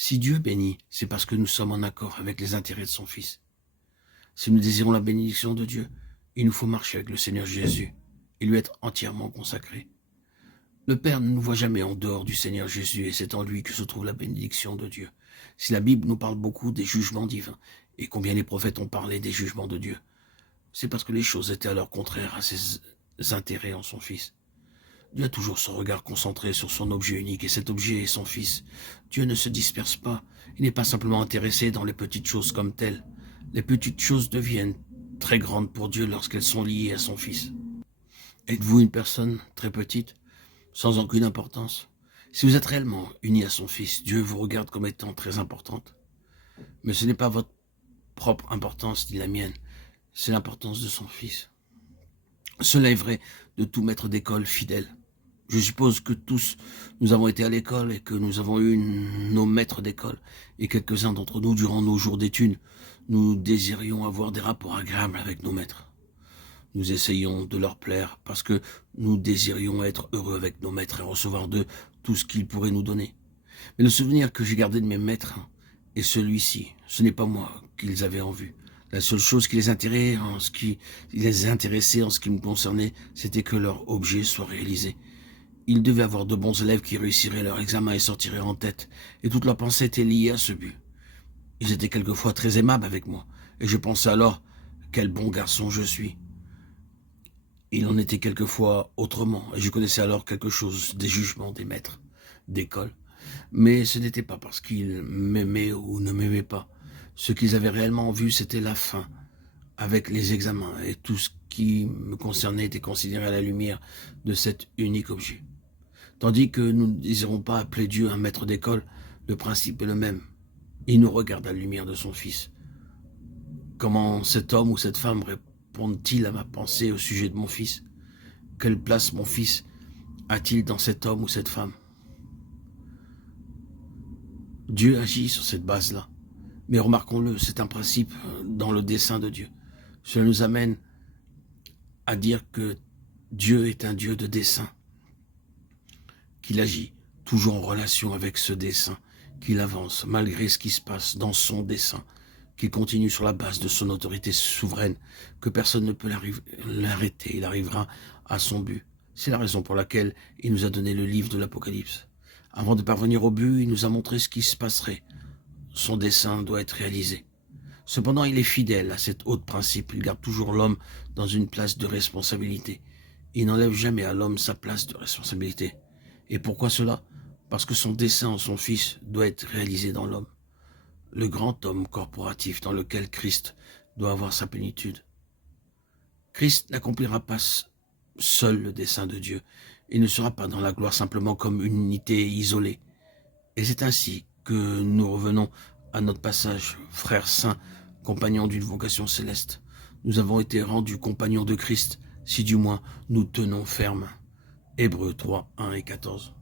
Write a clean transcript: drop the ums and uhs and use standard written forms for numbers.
Si Dieu bénit, c'est parce que nous sommes en accord avec les intérêts de son Fils. Si nous désirons la bénédiction de Dieu, il nous faut marcher avec le Seigneur Jésus et lui être entièrement consacré. Le Père ne nous voit jamais en dehors du Seigneur Jésus et c'est en lui que se trouve la bénédiction de Dieu. Si la Bible nous parle beaucoup des jugements divins et combien les prophètes ont parlé des jugements de Dieu, c'est parce que les choses étaient alors contraires à ses intérêts en son Fils. Dieu a toujours son regard concentré sur son objet unique et cet objet est son Fils. Dieu ne se disperse pas, il n'est pas simplement intéressé dans les petites choses comme telles. Les petites choses deviennent très grandes pour Dieu lorsqu'elles sont liées à son Fils. Êtes-vous une personne très petite, sans aucune importance? Si vous êtes réellement uni à son Fils, Dieu vous regarde comme étant très importante. Mais ce n'est pas votre propre importance ni la mienne, c'est l'importance de son Fils. Cela est vrai de tout maître d'école fidèle. Je suppose que tous, nous avons été à l'école et que nous avons eu nos maîtres d'école. Et quelques-uns d'entre nous, durant nos jours d'études, nous désirions avoir des rapports agréables avec nos maîtres. Nous essayions de leur plaire parce que nous désirions être heureux avec nos maîtres et recevoir d'eux tout ce qu'ils pourraient nous donner. Mais le souvenir que j'ai gardé de mes maîtres est celui-ci. Ce n'est pas moi qu'ils avaient en vue. La seule chose qui les intéressait en ce qui me concernait, c'était que leur objet soit réalisé. Ils devaient avoir de bons élèves qui réussiraient leur examen et sortiraient en tête, et toute leur pensée était liée à ce but. Ils étaient quelquefois très aimables avec moi, et je pensais alors, quel bon garçon je suis. Il en était quelquefois autrement, et je connaissais alors quelque chose des jugements des maîtres d'école. Mais ce n'était pas parce qu'ils m'aimaient ou ne m'aimaient pas. Ce qu'ils avaient réellement en vue, c'était la fin, avec les examens, et tout ce qui me concernait était considéré à la lumière de cet unique objet. Tandis que nous ne désirons pas appeler Dieu un maître d'école, le principe est le même. Il nous regarde à la lumière de son Fils. Comment cet homme ou cette femme répond-il à ma pensée au sujet de mon Fils? Quelle place mon Fils a-t-il dans cet homme ou cette femme? Dieu agit sur cette base-là. Mais remarquons-le, c'est un principe dans le dessein de Dieu. Cela nous amène à dire que Dieu est un Dieu de dessein, qu'il agit toujours en relation avec ce dessein, qu'il avance malgré ce qui se passe dans son dessein, qu'il continue sur la base de son autorité souveraine, que personne ne peut l'arrêter, il arrivera à son but. C'est la raison pour laquelle il nous a donné le livre de l'Apocalypse. Avant de parvenir au but, il nous a montré ce qui se passerait. Son dessein doit être réalisé. Cependant, il est fidèle à cet haut principe, il garde toujours l'homme dans une place de responsabilité. Il n'enlève jamais à l'homme sa place de responsabilité. Et pourquoi cela? Parce que son dessein en son Fils doit être réalisé dans l'homme. Le grand homme corporatif dans lequel Christ doit avoir sa plénitude. Christ n'accomplira pas seul le dessein de Dieu. Il ne sera pas dans la gloire simplement comme une unité isolée. Et c'est ainsi que nous revenons à notre passage, frères saints, compagnons d'une vocation céleste. Nous avons été rendus compagnons de Christ, si du moins nous tenons ferme. Hébreux 3, 1 et 14.